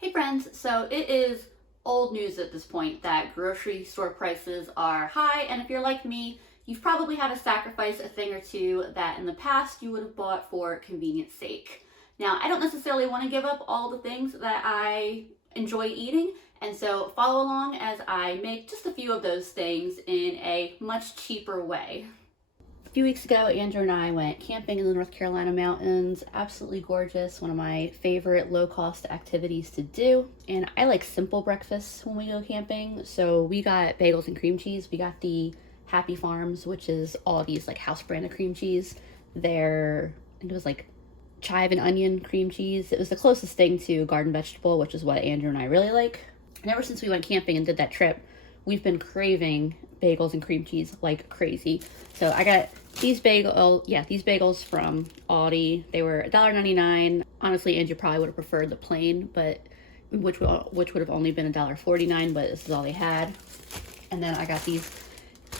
Hey friends, so it is old news at this point that grocery store prices are high, and if you're like me, you've probably had to sacrifice a thing or two that in the past you would have bought for convenience sake. Now, I don't necessarily want to give up all the things that I enjoy eating, and so follow along as I make just a few of those things in a much cheaper way. A few weeks ago, Andrew and I went camping in the North Carolina mountains. Absolutely gorgeous, one of my favorite low-cost activities to do. And I like simple breakfasts when we go camping, so we got bagels and cream cheese. We got the Happy Farms, which is all these like house branded cream cheese. I think it was like chive and onion cream cheese. It was the closest thing to garden vegetable, which is what Andrew and I really like. And ever since we went camping and did that trip, we've been craving bagels and cream cheese like crazy. So I got these bagels from Aldi. They were $1.99. Honestly, Andrew probably would have preferred the plain, but which would have only been $1.49, but this is all they had. And then I got these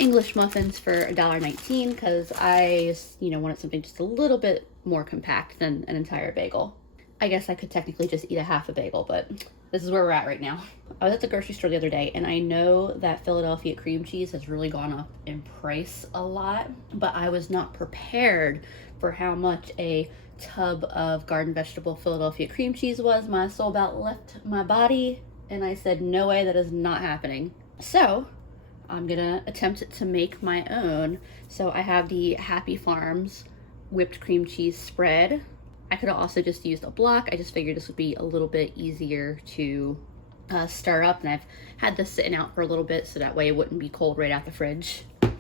English muffins for $1.19 because I wanted something just a little bit more compact than an entire bagel. I guess I could technically just eat a half a bagel, but this is where we're at right now. I was at the grocery store the other day, and I know that Philadelphia cream cheese has really gone up in price a lot, but I was not prepared for how much a tub of garden vegetable Philadelphia cream cheese was. My soul about left my body, and I said, no way, that is not happening. So I'm gonna attempt to make my own. So I have the Happy Farms whipped cream cheese spread. I could have also just used a block. I just figured this would be a little bit easier to stir up, and I've had this sitting out for a little bit so that way it wouldn't be cold right out the fridge. And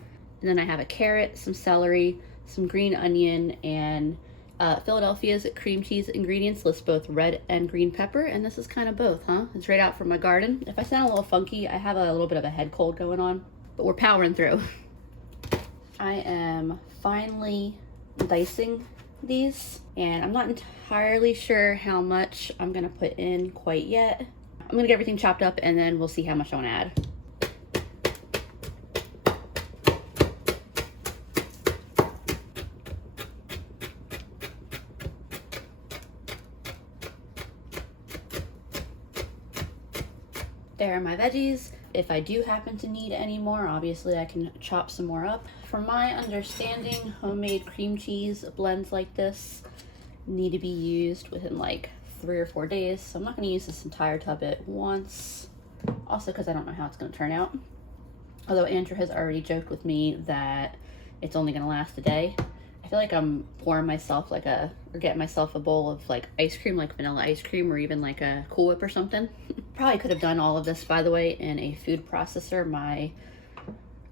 then I have a carrot, some celery, some green onion, and Philadelphia's cream cheese ingredients list both red and green pepper, and this is kind of both, huh? It's right out from my garden. If I sound a little funky, I have a little bit of a head cold going on, but we're powering through. I am finally dicing these, and I'm not entirely sure how much I'm gonna put in quite yet. I'm gonna get everything chopped up and then we'll see how much I want to add. There are my veggies. If I do happen to need any more, obviously I can chop some more up. From my understanding, homemade cream cheese blends like this need to be used within like 3 or 4 days. So I'm not gonna use this entire tub at once. Also because I don't know how it's gonna turn out. Although Andrew has already joked with me that it's only gonna last a day. I feel like I'm pouring myself or getting myself a bowl of like ice cream, like vanilla ice cream, or even like a Cool Whip or something. Probably could have done all of this, by the way, in a food processor. My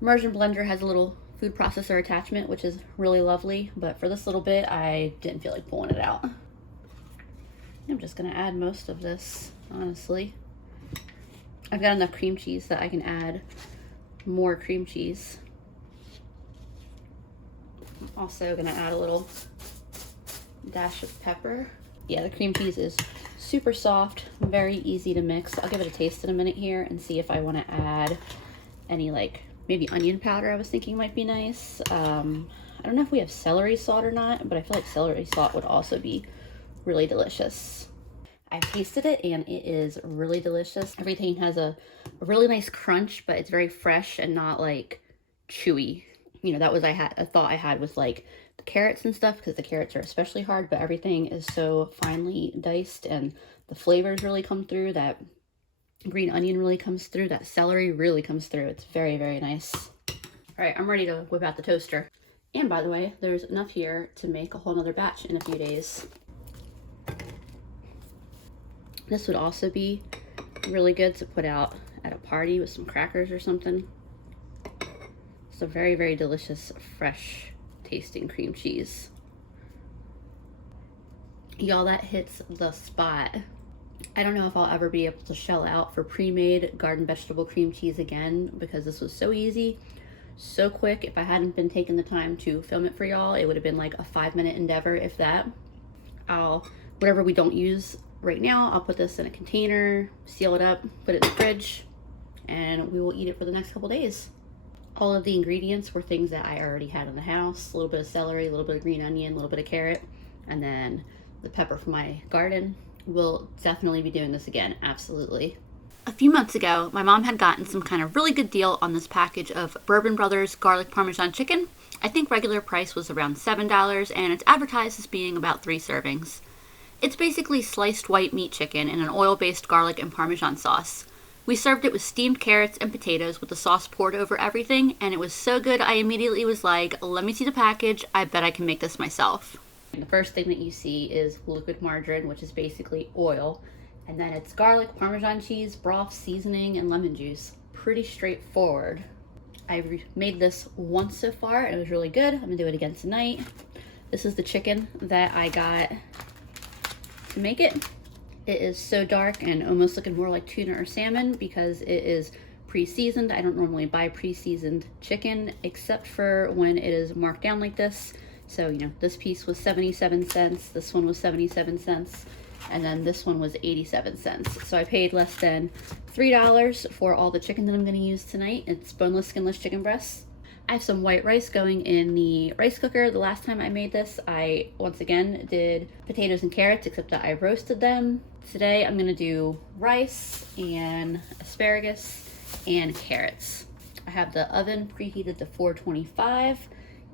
immersion blender has a little food processor attachment, which is really lovely, but for this little bit, I didn't feel like pulling it out. I'm just gonna add most of this, honestly. I've got enough cream cheese that I can add more cream cheese. I'm also gonna add a little dash of pepper. Yeah, the cream cheese is super soft, very easy to mix. I'll give it a taste in a minute here and see if I want to add any, like maybe onion powder. I was thinking might be nice. I don't know if we have celery salt or not, but I feel like celery salt would also be really delicious. I tasted it and it is really delicious. Everything has a really nice crunch, but it's very fresh and not like chewy. That was a thought I had with like the carrots and stuff, because the carrots are especially hard, but everything is so finely diced and the flavors really come through. That green onion really comes through. That celery really comes through. It's very, very nice. All right, I'm ready to whip out the toaster. And by the way, there's enough here to make a whole nother batch in a few days. This would also be really good to put out at a party with some crackers or something. It's a very, very delicious, fresh tasting cream cheese. Y'all, that hits the spot. I don't know if I'll ever be able to shell out for pre-made garden vegetable cream cheese again, because this was so easy, so quick. If I hadn't been taking the time to film it for y'all, it would have been like a 5-minute endeavor, if that. Whatever we don't use right now, I'll put this in a container, seal it up, put it in the fridge, and we will eat it for the next couple days. All of the ingredients were things that I already had in the house. A little bit of celery, a little bit of green onion, a little bit of carrot, and then the pepper from my garden. Will definitely be doing this again, absolutely. A few months ago, my mom had gotten some kind of really good deal on this package of Bourbon Brothers garlic parmesan chicken. I think regular price was around $7, and it's advertised as being about 3 servings. It's basically sliced white meat chicken in an oil-based garlic and parmesan sauce. We served it with steamed carrots and potatoes with the sauce poured over everything, and it was so good I immediately was like, let me see the package, I bet I can make this myself. And the first thing that you see is liquid margarine, which is basically oil. And then it's garlic, Parmesan cheese, broth, seasoning, and lemon juice. Pretty straightforward. I've made this once so far, and it was really good. I'm gonna do it again tonight. This is the chicken that I got to make it. It is so dark and almost looking more like tuna or salmon because it is pre-seasoned. I don't normally buy pre-seasoned chicken except for when it is marked down like this. So, you know, this piece was 77 cents, this one was 77 cents. And then this one was 87 cents. So I paid less than $3 for all the chicken that I'm gonna use tonight. It's boneless, skinless chicken breasts. I have some white rice going in the rice cooker. The last time I made this, I once again did potatoes and carrots, except that I roasted them. Today I'm gonna do rice and asparagus and carrots. I have the oven preheated to 425,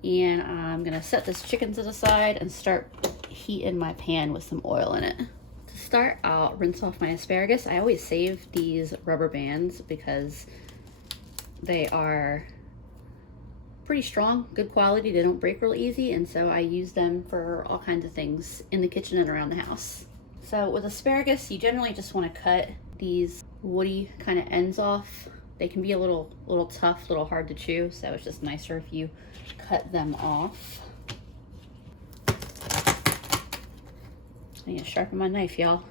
and I'm gonna set this chicken to the side and start heating my pan with some oil in it. To start, I'll rinse off my asparagus. I always save these rubber bands because they are pretty strong, good quality. They don't break real easy, and so I use them for all kinds of things in the kitchen and around the house. So with asparagus, you generally just want to cut these woody kind of ends off. They can be a little tough, a little hard to chew, so it's just nicer if you cut them off. I need to sharpen my knife, y'all.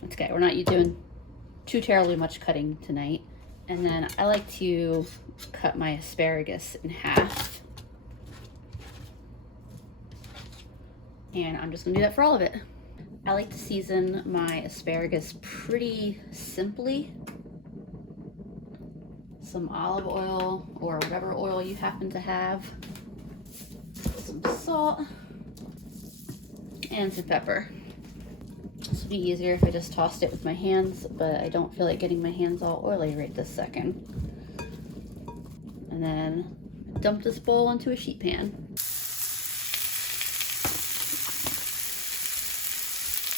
That's okay, we're not doing too terribly much cutting tonight. And then I like to cut my asparagus in half. And I'm just gonna do that for all of it. I like to season my asparagus pretty simply. Some olive oil or whatever oil you happen to have. Some salt. And some pepper. This would be easier if I just tossed it with my hands, but I don't feel like getting my hands all oily right this second. And then dump this bowl into a sheet pan.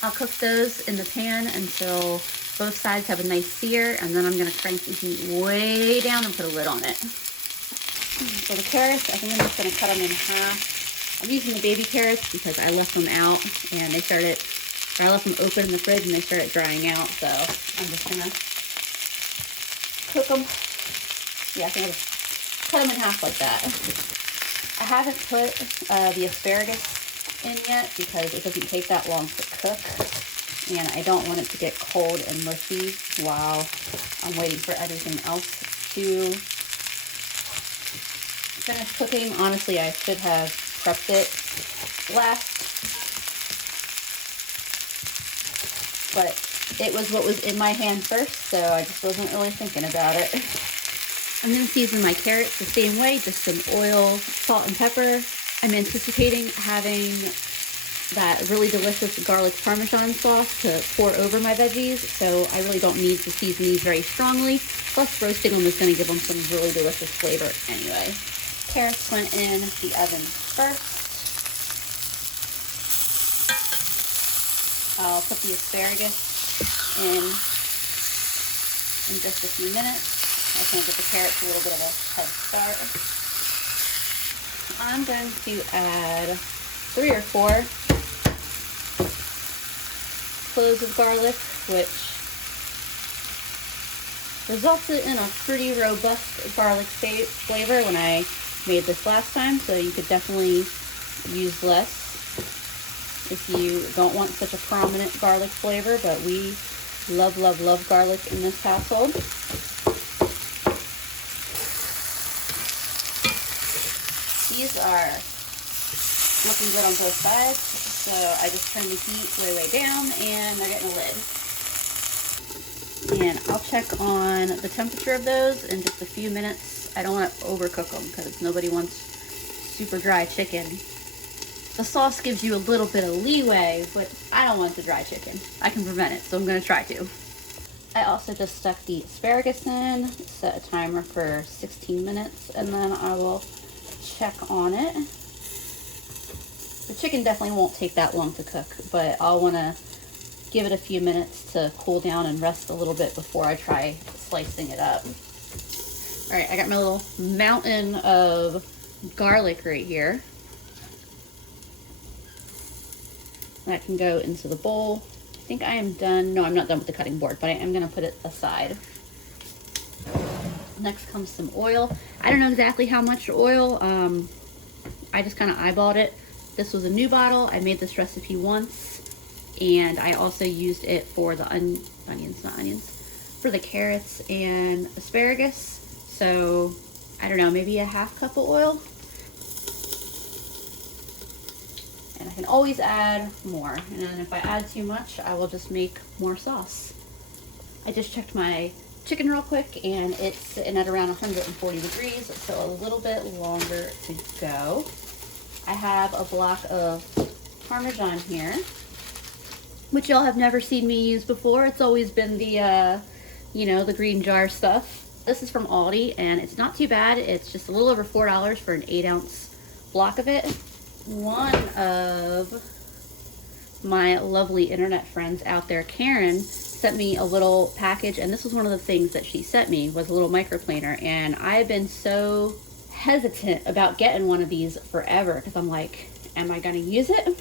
I'll cook those in the pan until both sides have a nice sear, and then I'm gonna crank the heat way down and put a lid on it. For the carrots, I think I'm just gonna cut them in half. I'm using the baby carrots because I left them out and I left them open in the fridge and they started drying out, so I'm just gonna cook them. Yeah, I think I'll just cut them in half like that. I haven't put the asparagus in yet because it doesn't take that long to cook, and I don't want it to get cold and mushy while I'm waiting for everything else to finish cooking. Honestly, I should have prepped it last, but it was what was in my hand first, so I just wasn't really thinking about it. I'm going to season my carrots the same way, just some oil, salt, and pepper. I'm anticipating having that really delicious garlic parmesan sauce to pour over my veggies, so I really don't need to season these very strongly. Plus, roasting them is going to give them some really delicious flavor anyway. Carrots went in the oven first. I'll put the asparagus in just a few minutes. I can give the carrots a little bit of a head start. I'm going to add 3 or 4 cloves of garlic, which resulted in a pretty robust garlic flavor when I made this last time, so you could definitely use less if you don't want such a prominent garlic flavor, but we love, love, love garlic in this household. These are looking good on both sides, so I just turn the heat way down and they're getting a lid. And I'll check on the temperature of those in just a few minutes. I don't want to overcook them because nobody wants super dry chicken. The sauce gives you a little bit of leeway, but I don't want the dry chicken. I can prevent it, so I'm gonna try to. I also just stuck the asparagus in, set a timer for 16 minutes, and then I will check on it. The chicken definitely won't take that long to cook, but I'll wanna give it a few minutes to cool down and rest a little bit before I try slicing it up. All right, I got my little mountain of garlic right here. That can go into the bowl. I think I am done. No, I'm not done with the cutting board, but I am gonna put it aside. Next comes some oil. I don't know exactly how much oil. I just kind of eyeballed it. This was a new bottle. I made this recipe once, and I also used it for the for the carrots and asparagus. So I don't know, maybe a half cup of oil. And I can always add more. And then if I add too much, I will just make more sauce. I just checked my chicken real quick, and it's sitting at around 140 degrees, so a little bit longer to go. I have a block of Parmesan here, which y'all have never seen me use before. It's always been the, you know, the green jar stuff. This is from Aldi, and it's not too bad. It's just a little over $4 for an 8-ounce block of it. One of my lovely internet friends out there, Karen, sent me a little package, and this was one of the things that she sent me, was a little microplaner, and I've been so hesitant about getting one of these forever because I'm like, am I gonna use it?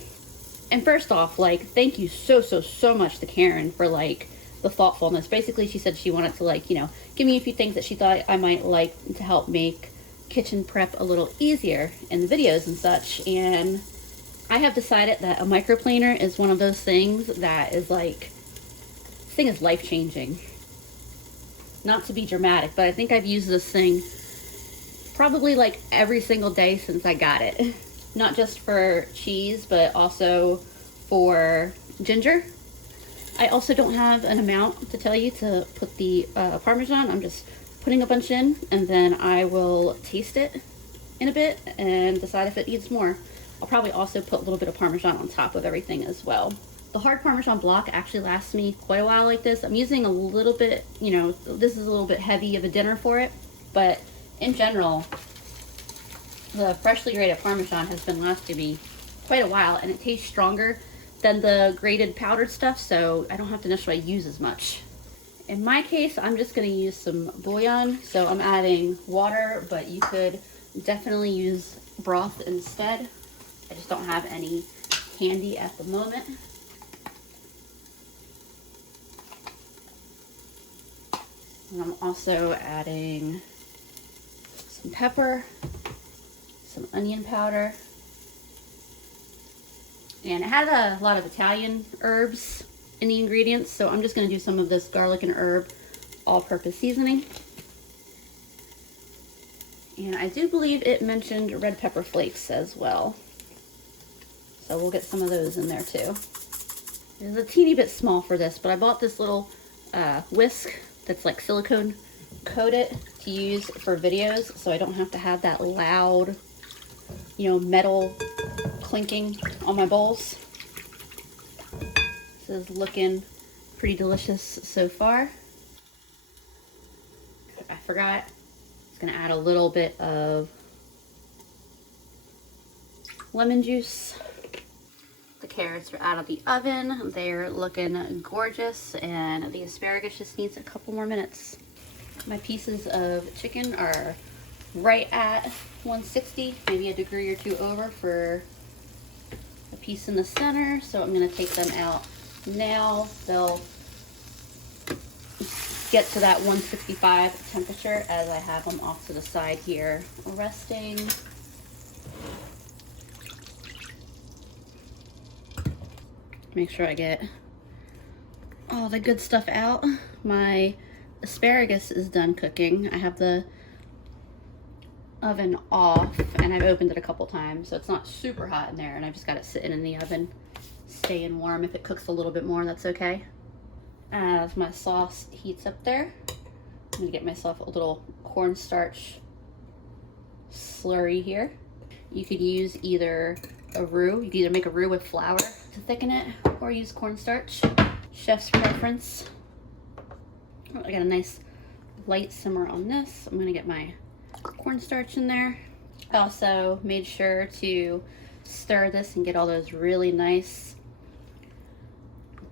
And first off, like, thank you so much to Karen for like the thoughtfulness. Basically, she said she wanted to, like, you know, give me a few things that she thought I might like to help make kitchen prep a little easier in the videos and such. And I have decided that a microplaner is one of those things that is like, this thing is life-changing. Not to be dramatic, but I think I've used this thing probably like every single day since I got it. Not just for cheese, but also for ginger. I also don't have an amount to tell you to put the Parmesan. I'm just putting a bunch in, and then I will taste it in a bit and decide if it needs more. I'll probably also put a little bit of Parmesan on top of everything as well. The hard Parmesan block actually lasts me quite a while like this. I'm using a little bit, you know, this is a little bit heavy of a dinner for it, but in general, the freshly grated Parmesan has been lasting me quite a while, and it tastes stronger than the grated powdered stuff, so I don't have to necessarily use as much. In my case, I'm just gonna use some bouillon, so I'm adding water, but you could definitely use broth instead. I just don't have any handy at the moment. And I'm also adding some pepper, some onion powder, and it had a lot of Italian herbs in the ingredients, so I'm just going to do some of this garlic and herb all-purpose seasoning. And I do believe it mentioned red pepper flakes as well, so we'll get some of those in there too. It's a teeny bit small for this, but I bought this little whisk that's like silicone coated to use for videos, so I don't have to have that loud, you know, metal clinking on my bowls. This is looking pretty delicious so far. I forgot, I was gonna add a little bit of lemon juice. The carrots are out of the oven. They're looking gorgeous, and the asparagus just needs a couple more minutes. My pieces of chicken are right at 160, maybe a degree or two over for a piece in the center, so I'm gonna take them out now. They'll get to that 165 temperature as I have them off to the side here resting. Make sure I get all the good stuff out. My asparagus is done cooking. I have the oven off, and I've opened it a couple times, so it's not super hot in there, and I've just got it sitting in the oven, staying warm. If it cooks a little bit more, that's okay. As my sauce heats up there, I'm gonna get myself a little cornstarch slurry here. You could use either a roux. You can either make a roux with flour to thicken it or use cornstarch. Chef's preference. I got a nice light simmer on this. I'm gonna get my cornstarch in there. I also made sure to stir this and get all those really nice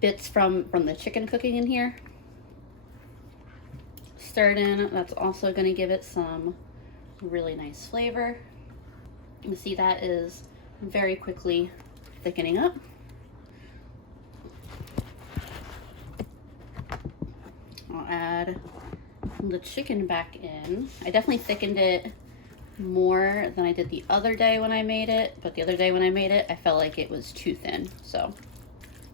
bits from the chicken cooking in here. Stirred in, that's also gonna give it some really nice flavor. You can see that is very quickly thickening up. I'll add the chicken back in. I definitely thickened it more than I did the other day when I made it, but the other day when I made it, I felt like it was too thin. So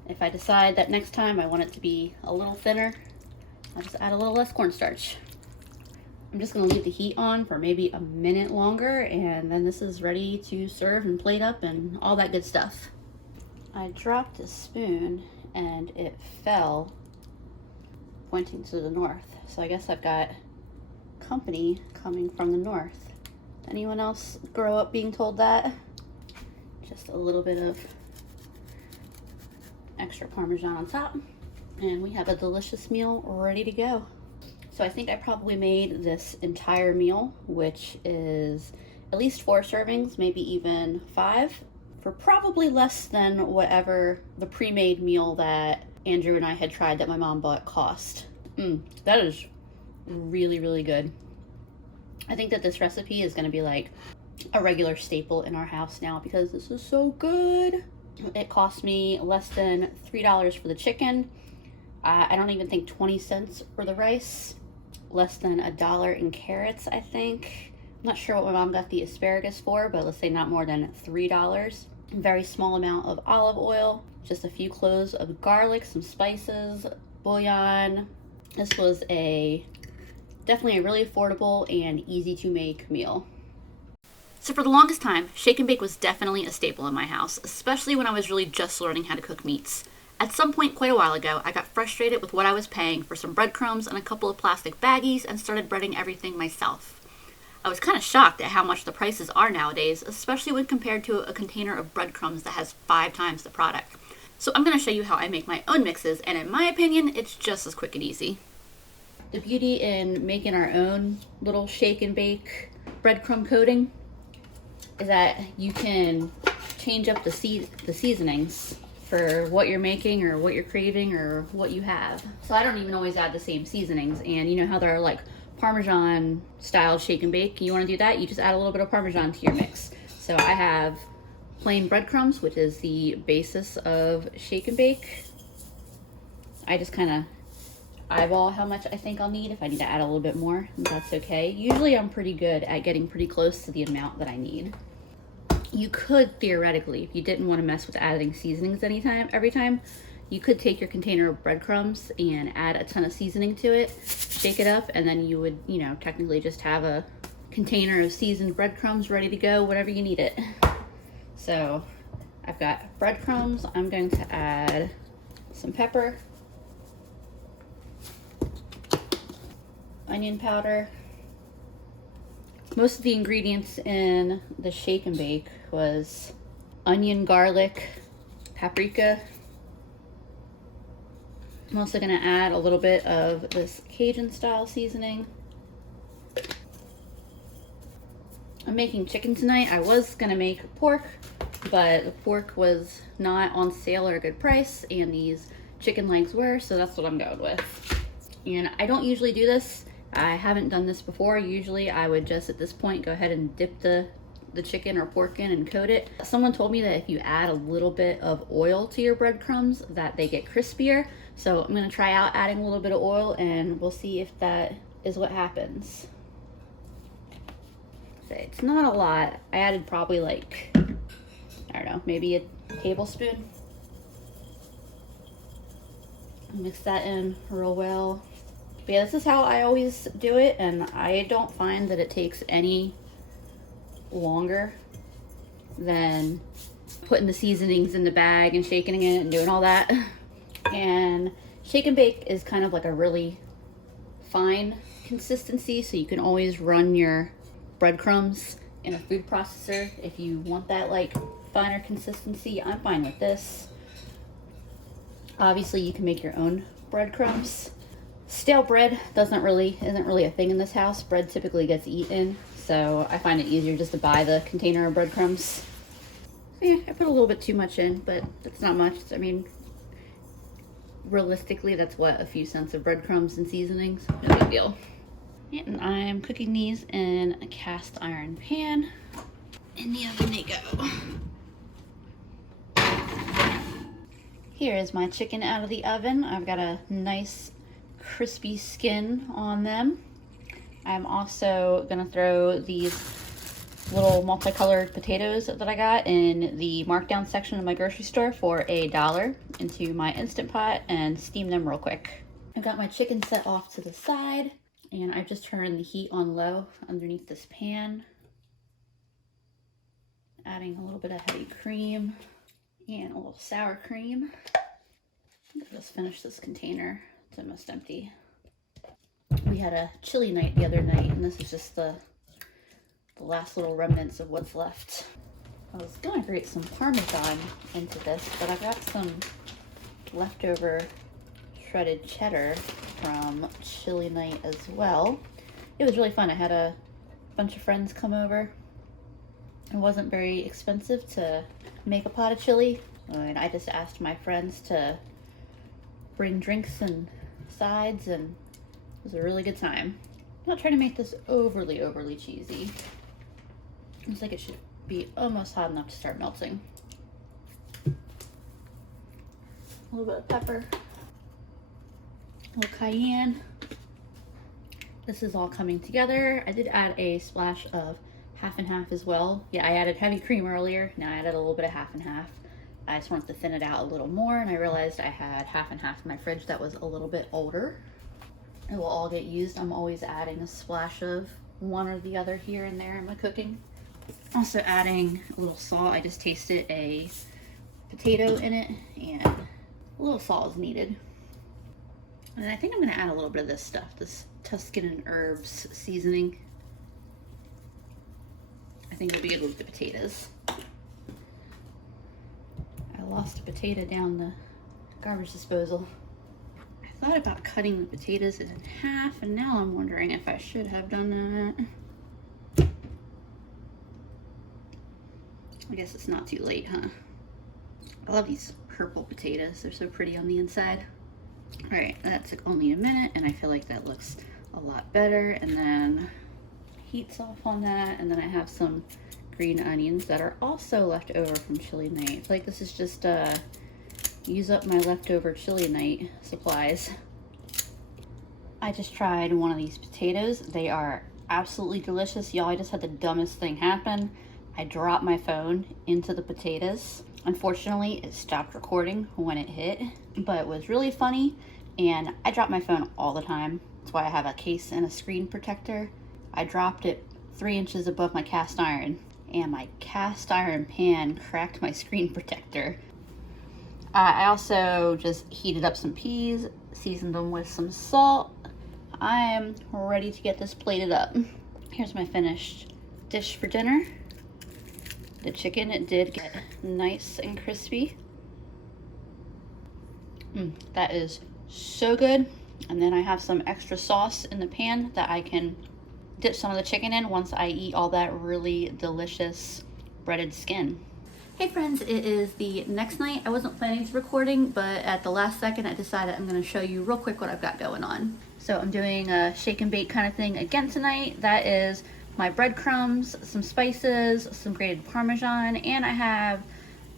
if I decide that next time I want it to be a little thinner, I'll just add a little less cornstarch. I'm just gonna leave the heat on for maybe a minute longer, and then this is ready to serve and plate up and all that good stuff. I dropped a spoon and it fell pointing to the north. So I guess I've got company coming from the north. Anyone else grow up being told that? Just a little bit of extra Parmesan on top, and we have a delicious meal ready to go. So I think I probably made this entire meal, which is at least 4 servings, maybe even 5, for probably less than whatever the pre-made meal that Andrew and I had tried that my mom bought cost. That is really, really good. I think that this recipe is going to be like a regular staple in our house now because this is so good. It cost me less than $3 for the chicken. I don't even think 20 cents for the rice. Less than $1 in carrots, I think. I'm not sure what my mom got the asparagus for, but let's say not more than $3. Very small amount of olive oil, just a few cloves of garlic, some spices, bouillon. This was definitely a really affordable and easy to make meal. So for the longest time, shake and bake was definitely a staple in my house, especially when I was really just learning how to cook meats. At some point quite a while ago, I got frustrated with what I was paying for some breadcrumbs and a couple of plastic baggies and started breading everything myself. I was kind of shocked at how much the prices are nowadays, especially when compared to a container of breadcrumbs that has 5 times the product. So I'm going to show you how I make my own mixes, and in my opinion, it's just as quick and easy. The beauty in making our own little shake and bake breadcrumb coating is that you can change up the seasonings for what you're making or what you're craving or what you have. So I don't even always add the same seasonings, and you know how there are like Parmesan style shake and bake. You want to do that, you just add a little bit of Parmesan to your mix. So I have plain breadcrumbs, which is the basis of shake and bake. I just kind of eyeball how much I think I'll need. If I need to add a little bit more, that's okay. Usually I'm pretty good at getting pretty close to the amount that I need. You could theoretically, if you didn't want to mess with adding seasonings every time, you could take your container of breadcrumbs and add a ton of seasoning to it, shake it up, and then you would, technically just have a container of seasoned breadcrumbs ready to go whenever you need it. So I've got breadcrumbs. I'm going to add some pepper, onion powder. Most of the ingredients in the shake and bake was onion, garlic, paprika. I'm also going to add a little bit of this Cajun style seasoning. I'm making chicken tonight. I was going to make pork, but the pork was not on sale or a good price, and these chicken legs were, so that's what I'm going with. And I don't usually do this. I haven't done this before. Usually I would just at this point go ahead and dip the chicken or pork in and coat it. Someone told me that if you add a little bit of oil to your breadcrumbs that they get crispier. So I'm going to try out adding a little bit of oil, and we'll see if that is what happens. It's not a lot. I added probably like, I don't know, maybe a tablespoon. Mix that in real well. But yeah, this is how I always do it, and I don't find that it takes any longer than putting the seasonings in the bag and shaking it and doing all that. And shake and bake is kind of like a really fine consistency, so you can always run your breadcrumbs in a food processor if you want that like finer consistency, I'm fine with this. Obviously, you can make your own breadcrumbs. Stale bread isn't really a thing in this house. Bread typically gets eaten, so I find it easier just to buy the container of breadcrumbs. Yeah, I put a little bit too much in, but it's not much. I mean, realistically, that's what, a few cents of breadcrumbs and seasonings. No big deal. And I'm cooking these in a cast iron pan. In the oven they go. Here is my chicken out of the oven. I've got a nice crispy skin on them. I'm also gonna throw these little multicolored potatoes that I got in the markdown section of my grocery store for $1 into my Instant Pot and steam them real quick. I've got my chicken set off to the side, and I've just turned the heat on low underneath this pan. Adding a little bit of heavy cream and a little sour cream. I'll just finish this container. It's almost empty. We had a chili night the other night, and this is just the last little remnants of what's left. I was gonna grate some Parmesan into this, but I've got some leftover shredded cheddar from chili night as well. It was really fun. I had a bunch of friends come over. It wasn't very expensive to make a pot of chili, and I just asked my friends to bring drinks and sides, and it was a really good time. I'm not trying to make this overly cheesy. Looks like it should be almost hot enough to start melting. A little bit of pepper, a little cayenne. This is all coming together. I did add a splash of half and half as well. Yeah, I added heavy cream earlier. Now I added a little bit of half and half. I just wanted to thin it out a little more, and I realized I had half and half in my fridge that was a little bit older. It will all get used. I'm always adding a splash of one or the other here and there in my cooking. Also adding a little salt. I just tasted a potato in it, and a little salt is needed. And I think I'm gonna add a little bit of this stuff, this Tuscan and herbs seasoning. I think it'll be good with the potatoes. I lost a potato down the garbage disposal. I thought about cutting the potatoes in half, and now I'm wondering if I should have done that. I guess it's not too late, huh? I love these purple potatoes. They're so pretty on the inside. All right, that took only a minute, and I feel like that looks a lot better. And then heat's off on that, and then I have some green onions that are also left over from chili night. I feel like this is just use up my leftover chili night supplies. I just tried one of these potatoes. They are absolutely delicious. Y'all, I just had the dumbest thing happen. I dropped my phone into the potatoes. Unfortunately, it stopped recording when it hit, but it was really funny, and I drop my phone all the time. That's why I have a case and a screen protector. I dropped it 3 inches above my cast iron, and my cast iron pan cracked my screen protector. I also just heated up some peas, seasoned them with some salt. I am ready to get this plated up. Here's my finished dish for dinner. The chicken, it did get nice and crispy. That is so good. And then I have some extra sauce in the pan that I can dip some of the chicken in once I eat all that really delicious breaded skin. Hey friends, it is the next night. I wasn't planning to recording, but at the last second I decided I'm going to show you real quick what I've got going on. So I'm doing a shake and bake kind of thing again tonight. That is my breadcrumbs, some spices, some grated Parmesan, and I have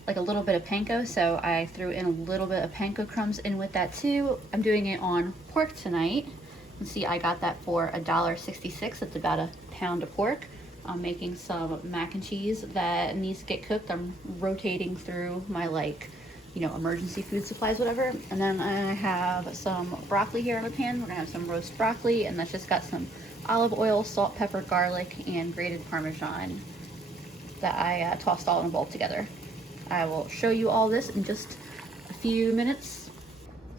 like a little bit of panko, so I threw in a little bit of panko crumbs in with that too. I'm doing it on pork tonight. You can see I got that for $1.66. It's about a pound of pork. I'm making some mac and cheese that needs to get cooked. I'm rotating through my emergency food supplies, whatever. And then I have some broccoli here in the pan. We're gonna have some roast broccoli, and that's just got some olive oil, salt, pepper, garlic, and grated Parmesan that I tossed all in a bowl together. I will show you all this in just a few minutes.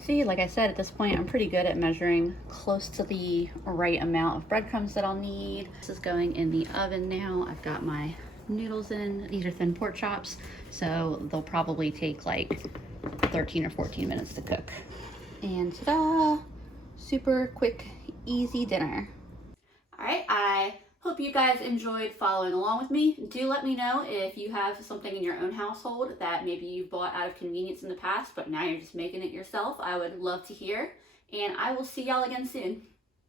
See, like I said, at this point, I'm pretty good at measuring close to the right amount of breadcrumbs that I'll need. This is going in the oven now. I've got my noodles in. These are thin pork chops, so they'll probably take like 13 or 14 minutes to cook. And ta-da! Super quick, easy dinner. All right, I hope you guys enjoyed following along with me. Do let me know if you have something in your own household that maybe you bought out of convenience in the past, but now you're just making it yourself. I would love to hear, and I will see y'all again soon.